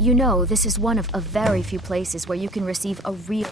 You know, this is one of a very few places where you can receive a real...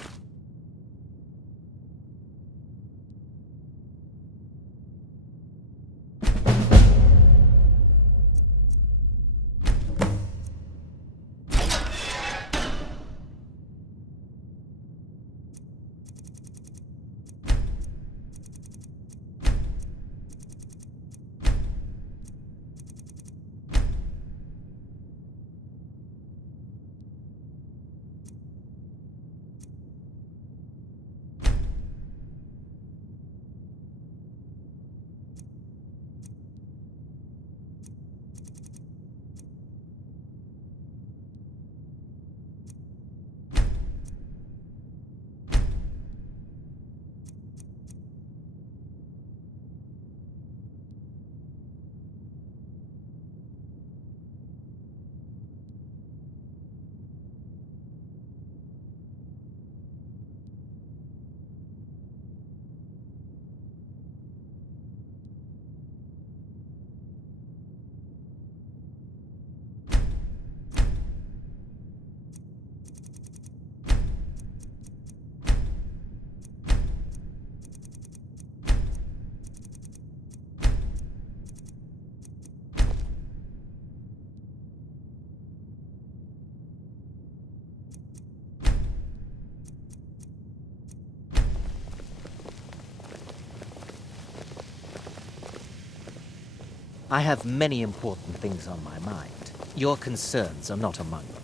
I have many important things on my mind. Your concerns are not among them.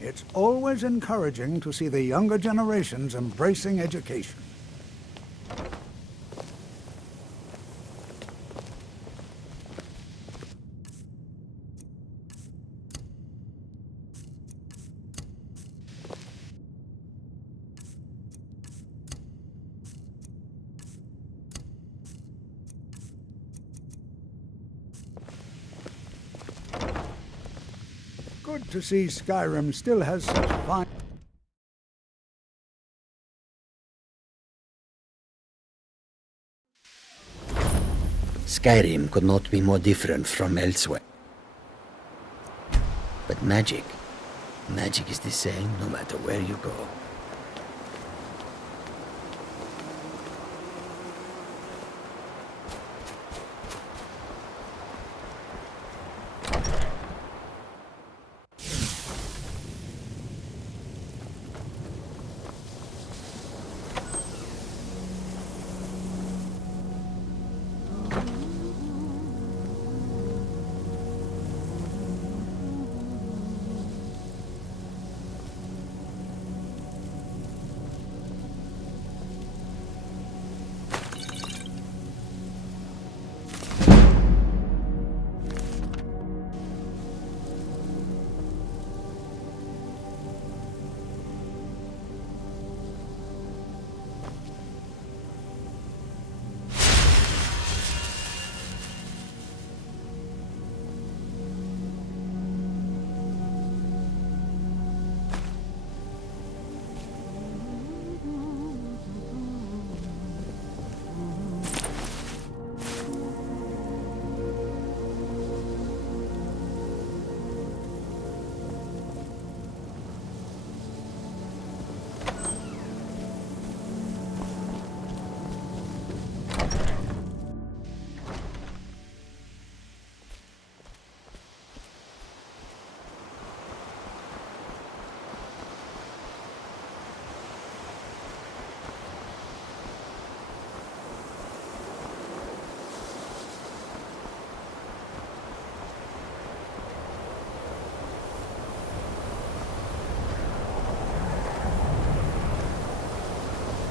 It's always encouraging to see the younger generations embracing education. Good to see Skyrim still has such fine... Skyrim could not be more different from elsewhere. But magic is the same no matter where you go.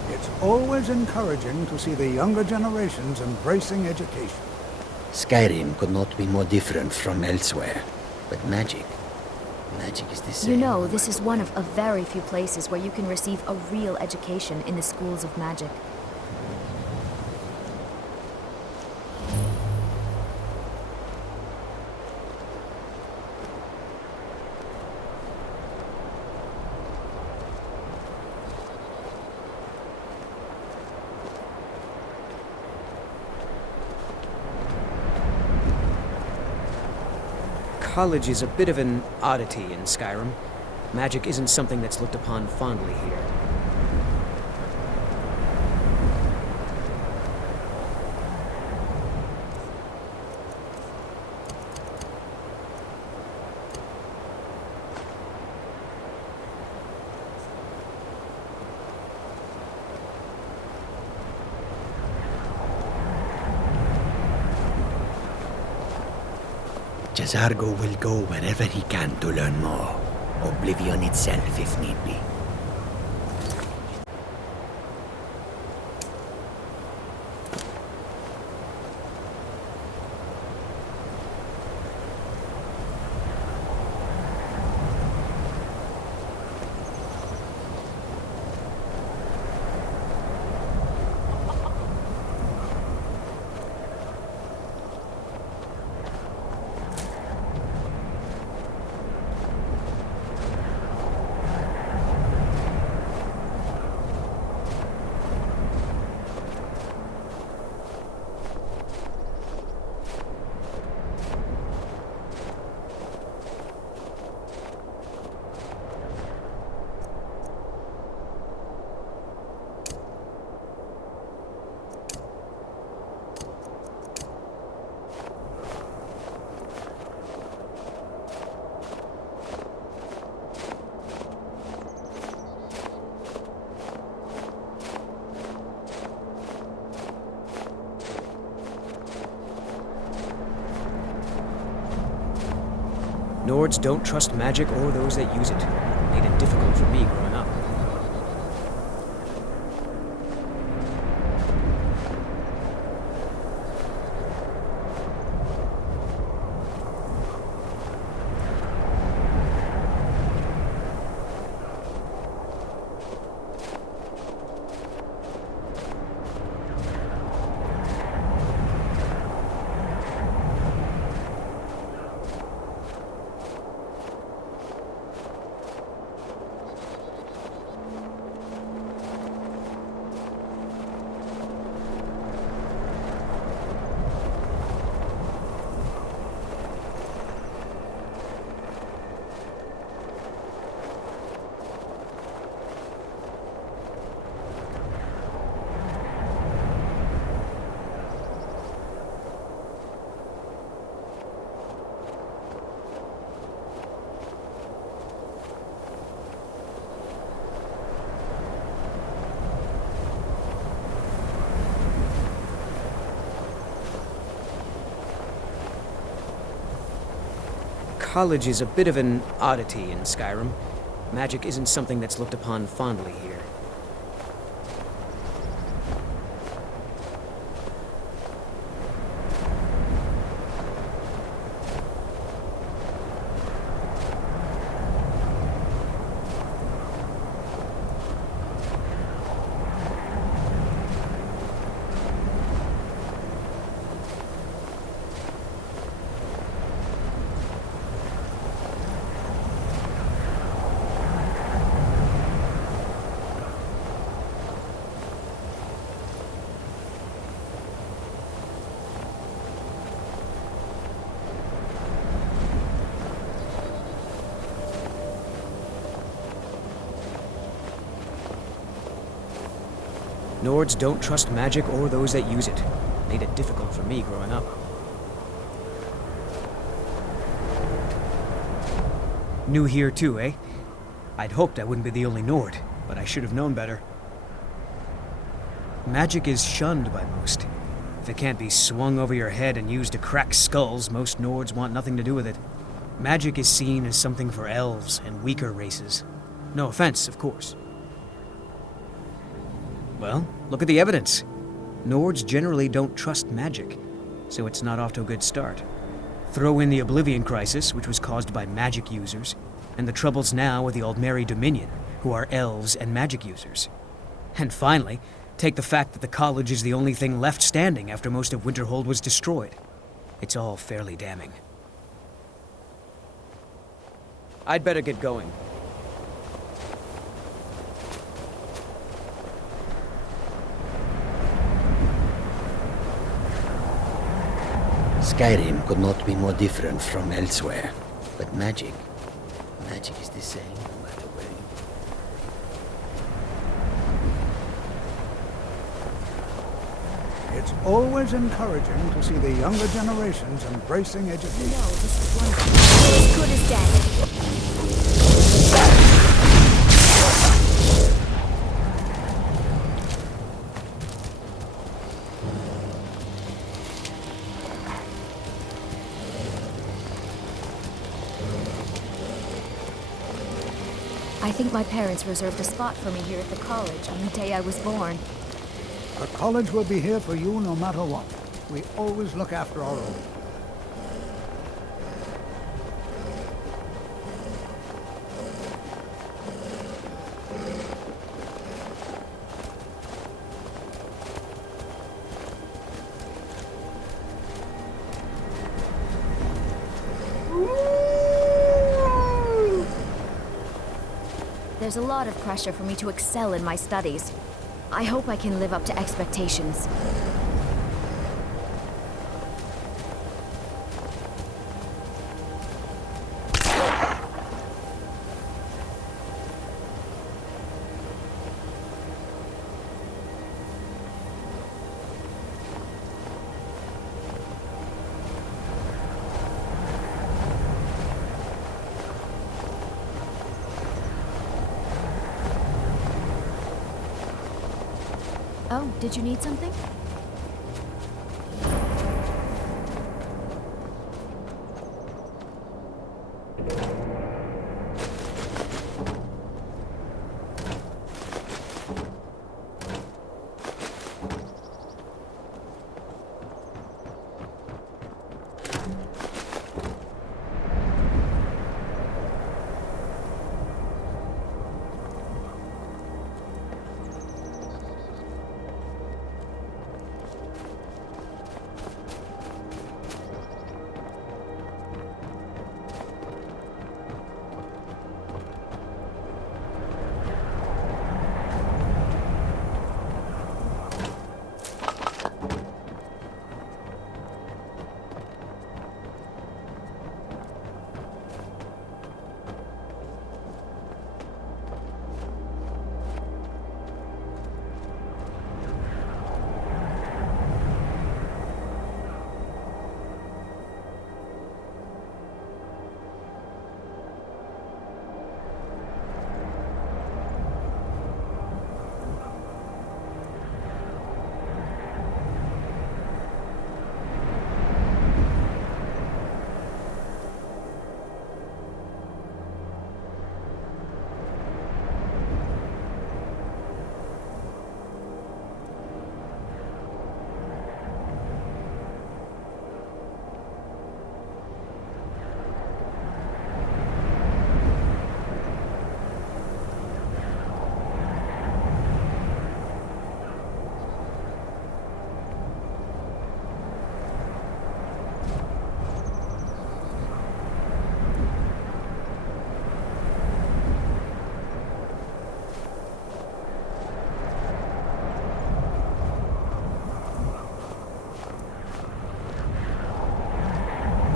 It's always encouraging to see the younger generations embracing education. Skyrim could not be more different from elsewhere. But magic is the same. You know, this is one of a very few places where you can receive a real education in the schools of magic. College is a bit of an oddity in Skyrim. Magic isn't something that's looked upon fondly here. Jazargo will go wherever he can to learn more. Oblivion itself, if need be. Nords don't trust magic or those that use it. Made it difficult for me growing up. College is a bit of an oddity in Skyrim. Magic isn't something that's looked upon fondly here. Nords don't trust magic or those that use it. Made it difficult for me growing up. New here too, eh? I'd hoped I wouldn't be the only Nord, but I should have known better. Magic is shunned by most. If it can't be swung over your head and used to crack skulls, most Nords want nothing to do with it. Magic is seen as something for elves and weaker races. No offense, of course. Well, look at the evidence. Nords generally don't trust magic, so it's not off to a good start. Throw in the Oblivion Crisis, which was caused by magic users, and the troubles now with the Aldmeri Dominion, who are elves and magic users. And finally, take the fact that the college is the only thing left standing after most of Winterhold was destroyed. It's all fairly damning. I'd better get going. Skyrim could not be more different from elsewhere. But magic is the same no matter where you It's always encouraging to see the younger generations embracing education. No, this is wonderful. As good as dead. I think my parents reserved a spot for me here at the college on the day I was born. The college will be here for you no matter what. We always look after our own. There's a lot of pressure for me to excel in my studies. I hope I can live up to expectations. Oh, did you need something?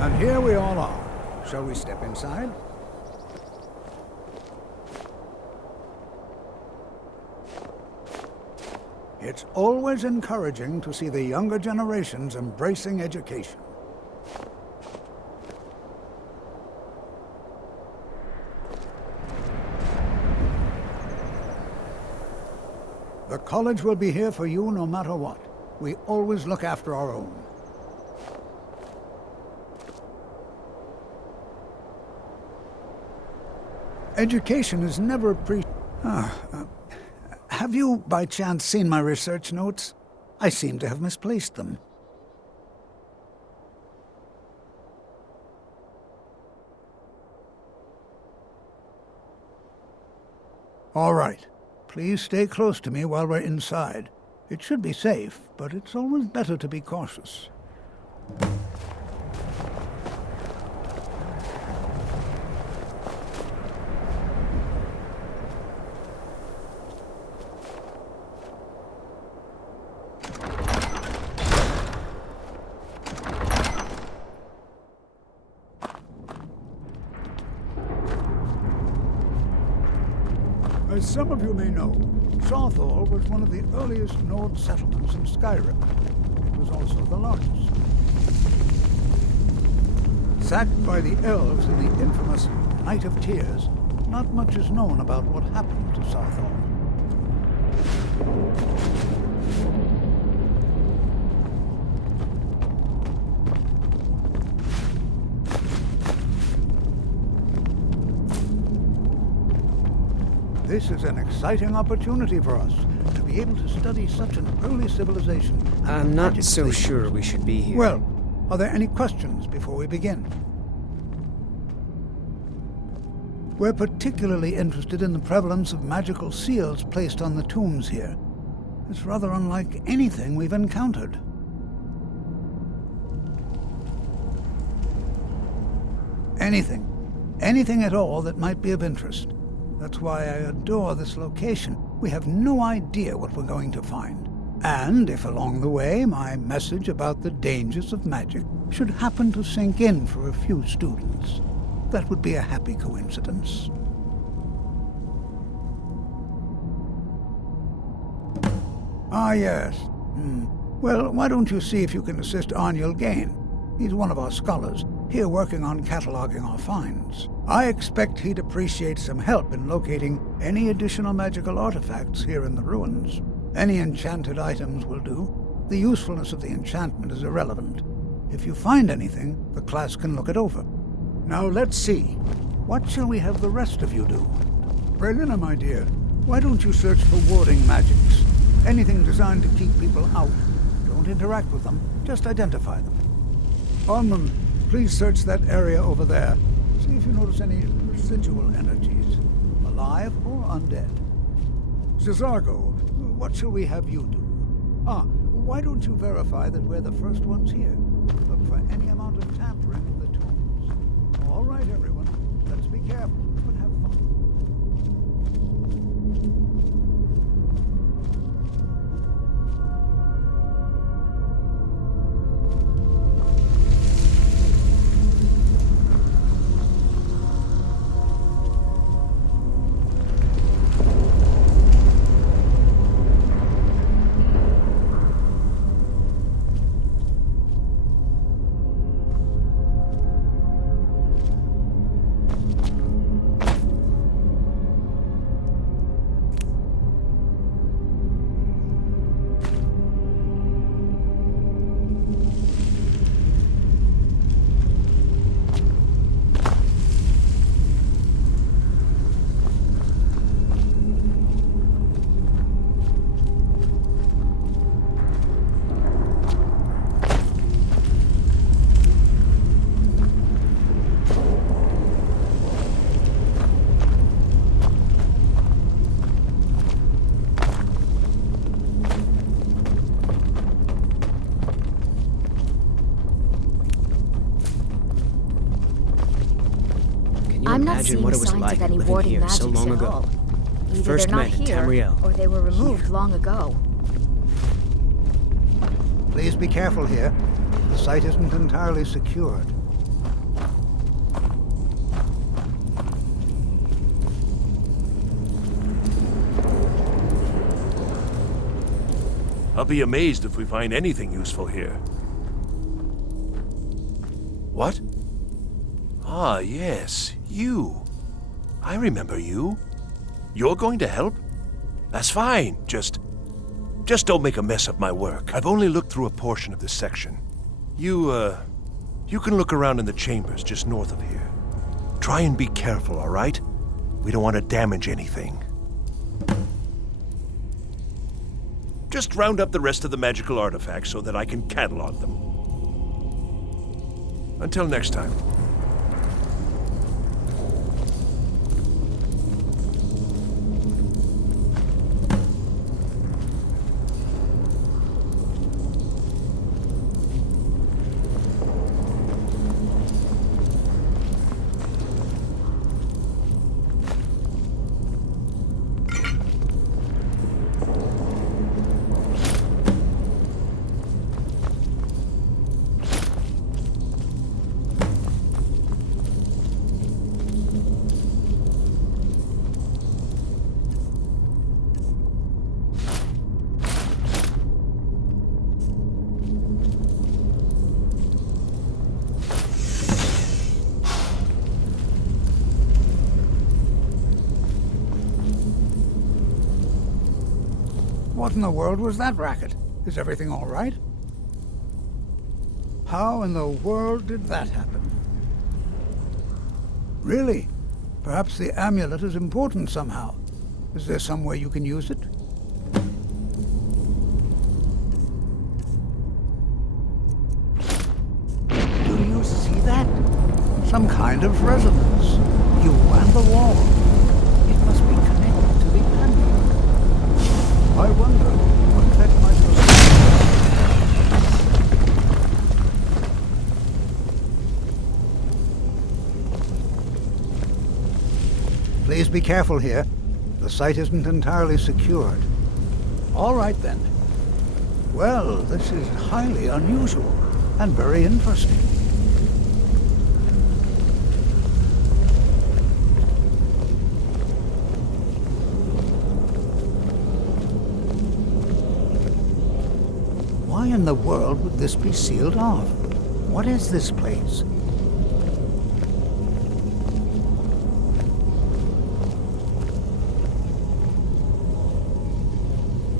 And here we all are. Shall we step inside? It's always encouraging to see the younger generations embracing education. The college will be here for you no matter what. We always look after our own. Education is never have you, by chance, seen my research notes? I seem to have misplaced them. All right. Please stay close to me while we're inside. It should be safe, but it's always better to be cautious. As some of you may know, Southall was one of the earliest Nord settlements in Skyrim. It was also the largest. Sacked by the elves in the infamous Night of Tears, not much is known about what happened to Southall. This is an exciting opportunity for us to be able to study such an early civilization. I'm not so sure we should be here. Well, are there any questions before we begin? We're particularly interested in the prevalence of magical seals placed on the tombs here. It's rather unlike anything we've encountered. Anything. Anything at all that might be of interest. That's why I adore this location. We have no idea what we're going to find. And if along the way my message about the dangers of magic should happen to sink in for a few students, that would be a happy coincidence. Ah, yes. Well, why don't you see if you can assist Arniel Gain? He's one of our scholars, here working on cataloging our finds. I expect he'd appreciate some help in locating any additional magical artifacts here in the ruins. Any enchanted items will do. The usefulness of the enchantment is irrelevant. If you find anything, the class can look it over. Now let's see. What shall we have the rest of you do? Brelina, my dear, why don't you search for warding magics? Anything designed to keep people out. Don't interact with them, just identify them. Ormond, please search that area over there. See if you notice any residual energies, alive or undead. Zizargo, what shall we have you do? Why don't you verify that we're the first ones here? Look for any amount of tampering of the tombs. All right, everyone. Let's be careful, but have fun. I'm not Imagine seeing what it was signs like of any living warding here magics so long at ago. all. Either First they're not met in here, Tamriel. or they were removed long ago. Please be careful here. The site isn't entirely secured. I'll be amazed if we find anything useful here. What? Ah, yes, you. I remember you. You're going to help? That's fine. Just don't make a mess of my work. I've only looked through a portion of this section. You can look around in the chambers just north of here. Try and be careful, all right? We don't want to damage anything. Just round up the rest of the magical artifacts so that I can catalog them. Until next time. What in the world was that racket? Is everything all right? How in the world did that happen? Really? Perhaps the amulet is important somehow. Is there some way you can use it? Do you see that? Some kind of resonance. You and the wall. It must be connected to the amulet. I wonder what that might look like. Please be careful here. The site isn't entirely secured. All right, then. Well, this is highly unusual and very interesting. Why in the world would this be sealed off? What is this place?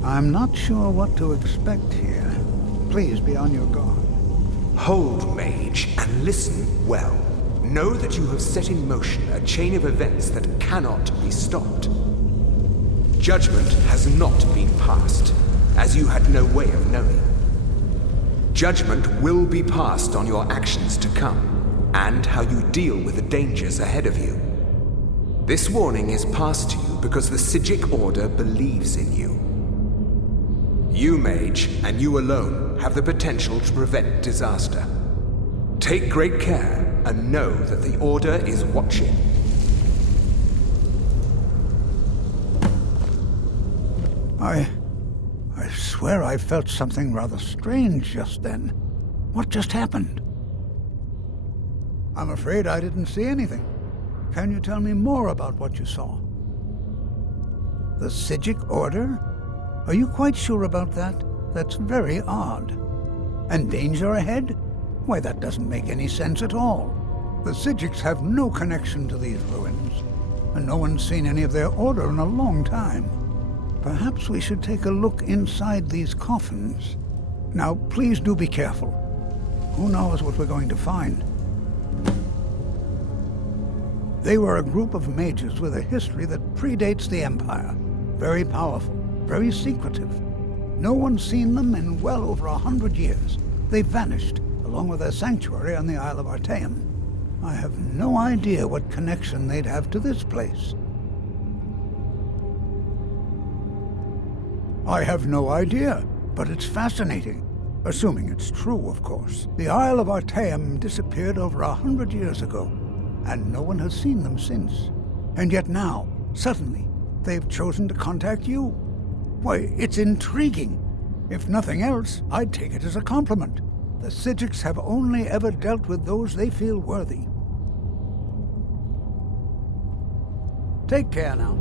I'm not sure what to expect here. Please be on your guard. Hold, mage, and listen well. Know that you have set in motion a chain of events that cannot be stopped. Judgment has not been passed, as you had no way of knowing. Judgment will be passed on your actions to come, and how you deal with the dangers ahead of you. This warning is passed to you because the Psijic Order believes in you. You, mage, and you alone, have the potential to prevent disaster. Take great care, and know that the Order is watching. I swear I felt something rather strange just then. What just happened? I'm afraid I didn't see anything. Can you tell me more about what you saw? The Psijic Order? Are you quite sure about that? That's very odd. And danger ahead? Why, that doesn't make any sense at all. The Psijics have no connection to these ruins, and no one's seen any of their order in a long time. Perhaps we should take a look inside these coffins. Now, please do be careful. Who knows what we're going to find? They were a group of mages with a history that predates the Empire. Very powerful, very secretive. No one's seen them in well over 100 years. They vanished, along with their sanctuary on the Isle of Artaeum. I have no idea what connection they'd have to this place. I have no idea, but it's fascinating. Assuming it's true, of course. The Isle of Artaeum disappeared over 100 years ago, and no one has seen them since. And yet now, suddenly, they've chosen to contact you. Why, it's intriguing. If nothing else, I'd take it as a compliment. The Psijics have only ever dealt with those they feel worthy. Take care now.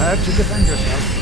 Prepare to defend yourself.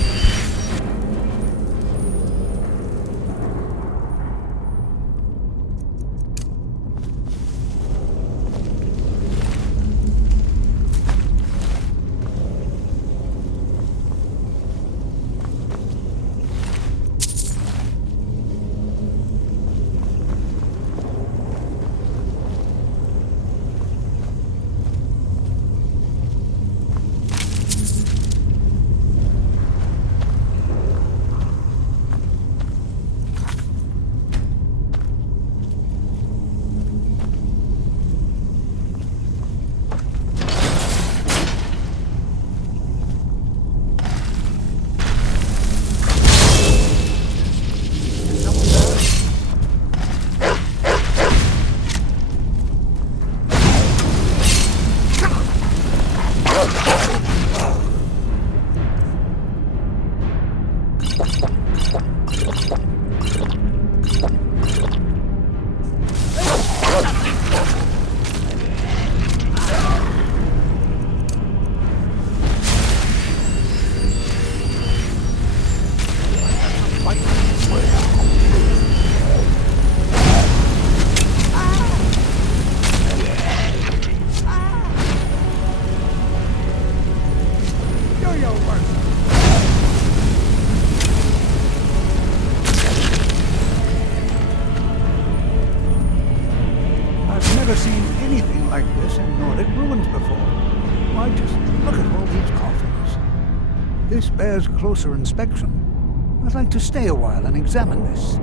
This bears closer inspection. I'd like to stay a while and examine this.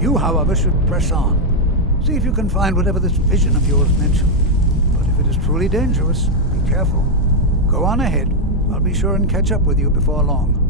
You, however, should press on. See if you can find whatever this vision of yours mentioned. But if it is truly dangerous, be careful. Go on ahead. I'll be sure and catch up with you before long.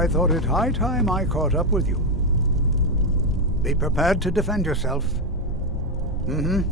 I thought it high time I caught up with you. Be prepared to defend yourself. Mm-hmm.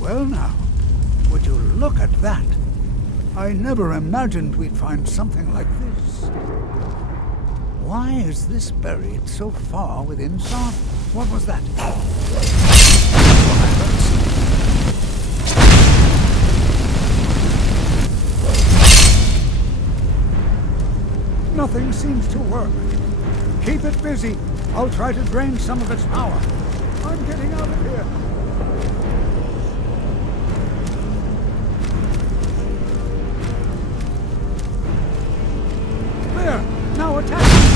Well now, would you look at that? I never imagined we'd find something like this. Why is this buried so far within Sarth? What was that? Nothing seems to work. Keep it busy. I'll try to drain some of its power. I'm getting out of here. There! Now attack!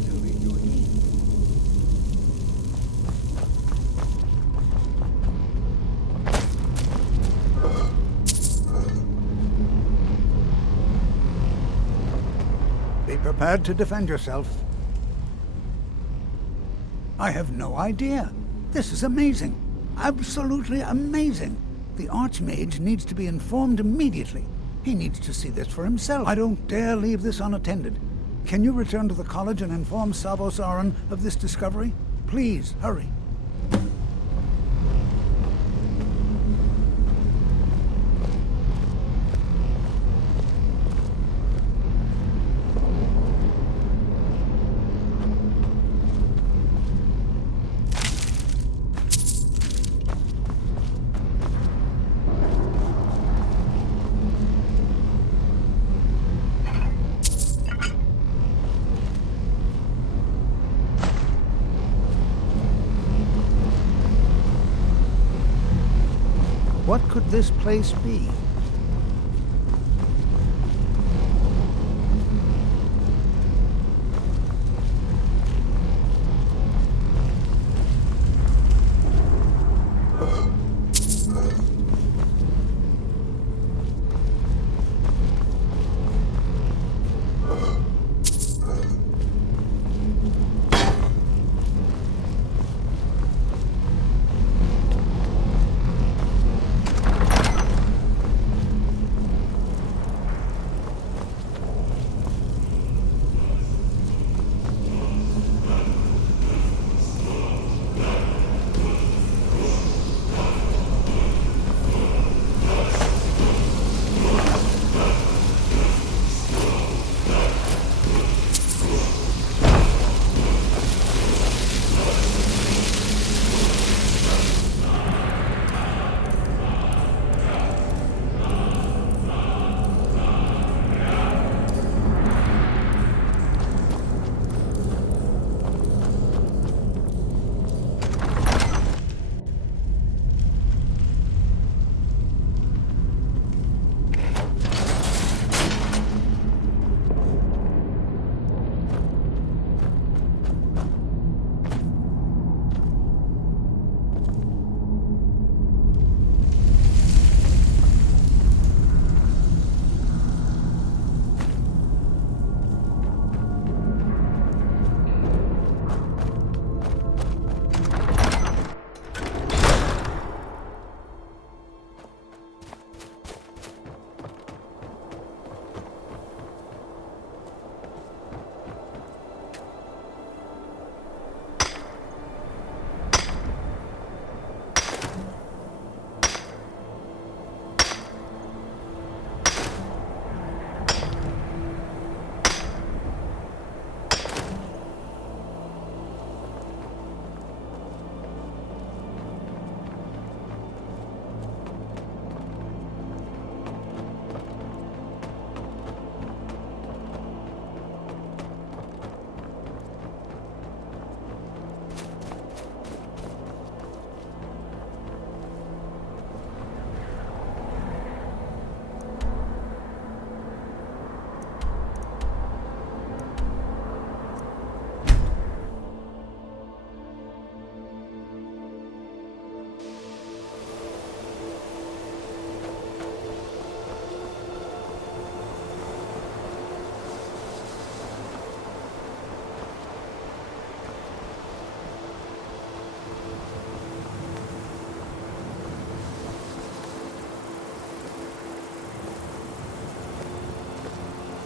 utterly unique. Be prepared to defend yourself. I have no idea. This is amazing. Absolutely amazing. The Archmage needs to be informed immediately. He needs to see this for himself. I don't dare leave this unattended. Can you return to the college and inform Savos Aran of this discovery? Please, hurry. What could this place be?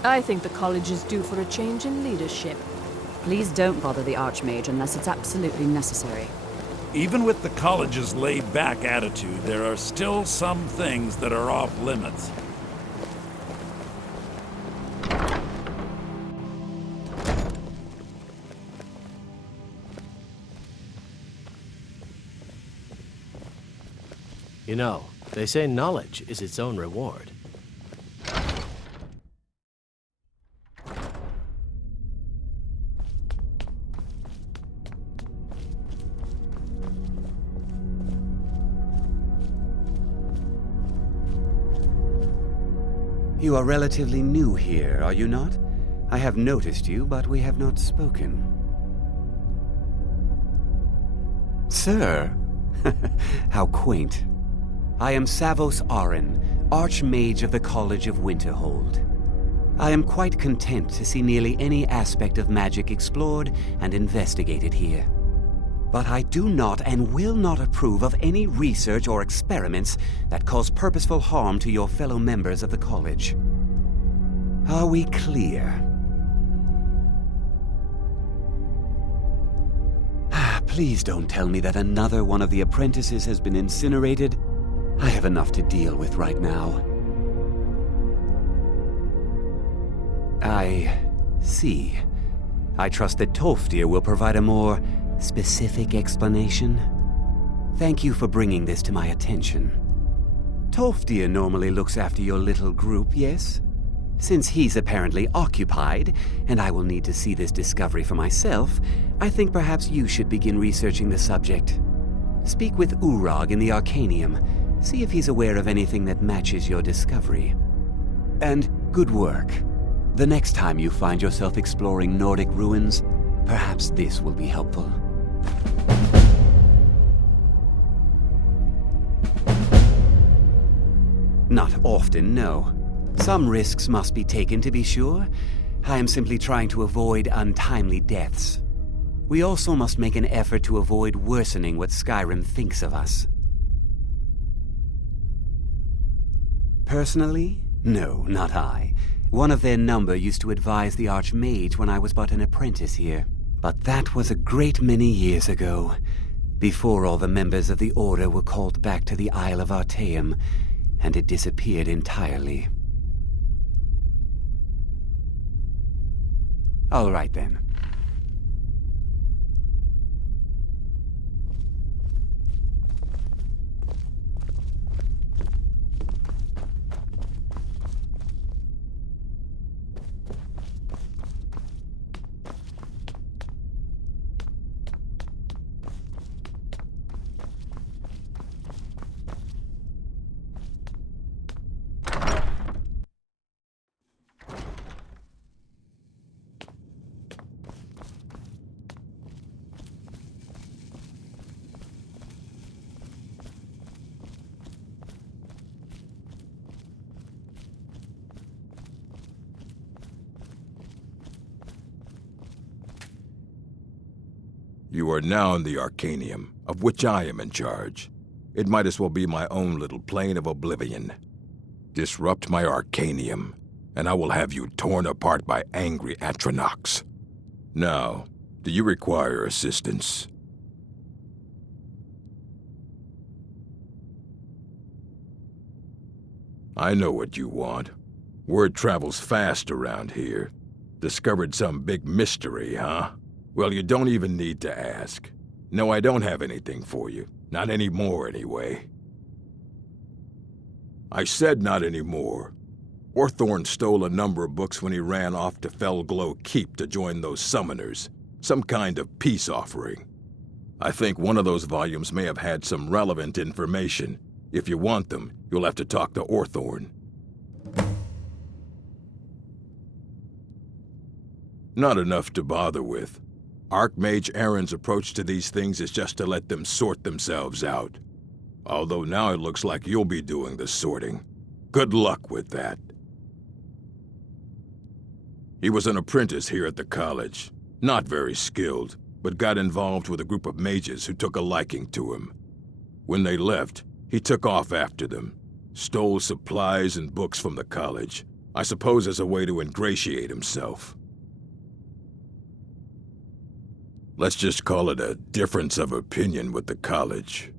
I think the college is due for a change in leadership. Please don't bother the Archmage unless it's absolutely necessary. Even with the college's laid-back attitude, there are still some things that are off limits. You know, they say knowledge is its own reward. You are relatively new here, are you not? I have noticed you, but we have not spoken. Sir! How quaint. I am Savos Aren, Archmage of the College of Winterhold. I am quite content to see nearly any aspect of magic explored and investigated here. But I do not and will not approve of any research or experiments that cause purposeful harm to your fellow members of the college. Are we clear? Please don't tell me that another one of the apprentices has been incinerated. I have enough to deal with right now. I see. I trust that Tolfdir will provide a more specific explanation. Thank you for bringing this to my attention. Tolfdir normally looks after your little group, yes? Since he's apparently occupied, and I will need to see this discovery for myself, I think perhaps you should begin researching the subject. Speak with Urag in the Arcanium. See if he's aware of anything that matches your discovery. And good work. The next time you find yourself exploring Nordic ruins, perhaps this will be helpful. Not often, no. Some risks must be taken, to be sure. I am simply trying to avoid untimely deaths. We also must make an effort to avoid worsening what Skyrim thinks of us. Personally? No, not I. One of their number used to advise the Archmage when I was but an apprentice here. But that was a great many years ago, before all the members of the Order were called back to the Isle of Artaeum, and it disappeared entirely. All right then. You are now in the Arcanium, of which I am in charge. It might as well be my own little plane of oblivion. Disrupt my Arcanium, and I will have you torn apart by angry Atronachs. Now, do you require assistance? I know what you want. Word travels fast around here. Discovered some big mystery, huh? Well, you don't even need to ask. No, I don't have anything for you. Not anymore, anyway. I said not anymore. Orthorn stole a number of books when he ran off to Felglow Keep to join those summoners. Some kind of peace offering. I think one of those volumes may have had some relevant information. If you want them, you'll have to talk to Orthorn. Not enough to bother with. Archmage Aren's approach to these things is just to let them sort themselves out. Although now it looks like you'll be doing the sorting. Good luck with that. He was an apprentice here at the college. Not very skilled, but got involved with a group of mages who took a liking to him. When they left, he took off after them. Stole supplies and books from the college. I suppose as a way to ingratiate himself. Let's just call it a difference of opinion with the college.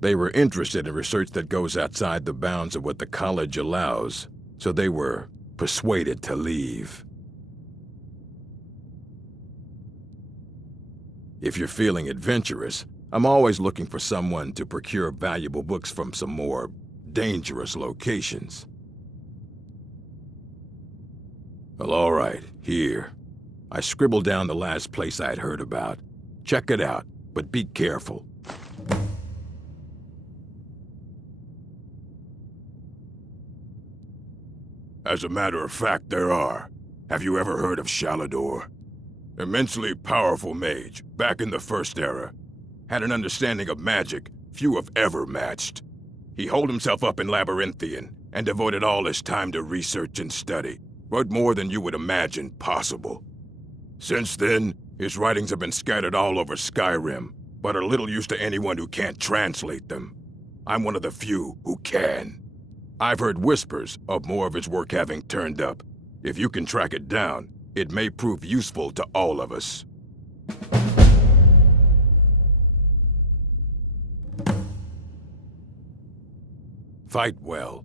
They were interested in research that goes outside the bounds of what the college allows, so they were persuaded to leave. If you're feeling adventurous, I'm always looking for someone to procure valuable books from some more dangerous locations. Well, all right, here. I scribbled down the last place I'd heard about. Check it out, but be careful. As a matter of fact, there are. Have you ever heard of Shalador? Immensely powerful mage, back in the First Era. Had an understanding of magic few have ever matched. He holed himself up in Labyrinthian and devoted all his time to research and study, but more than you would imagine possible. Since then, his writings have been scattered all over Skyrim, but are little use to anyone who can't translate them. I'm one of the few who can. I've heard whispers of more of his work having turned up. If you can track it down, it may prove useful to all of us. Fight well.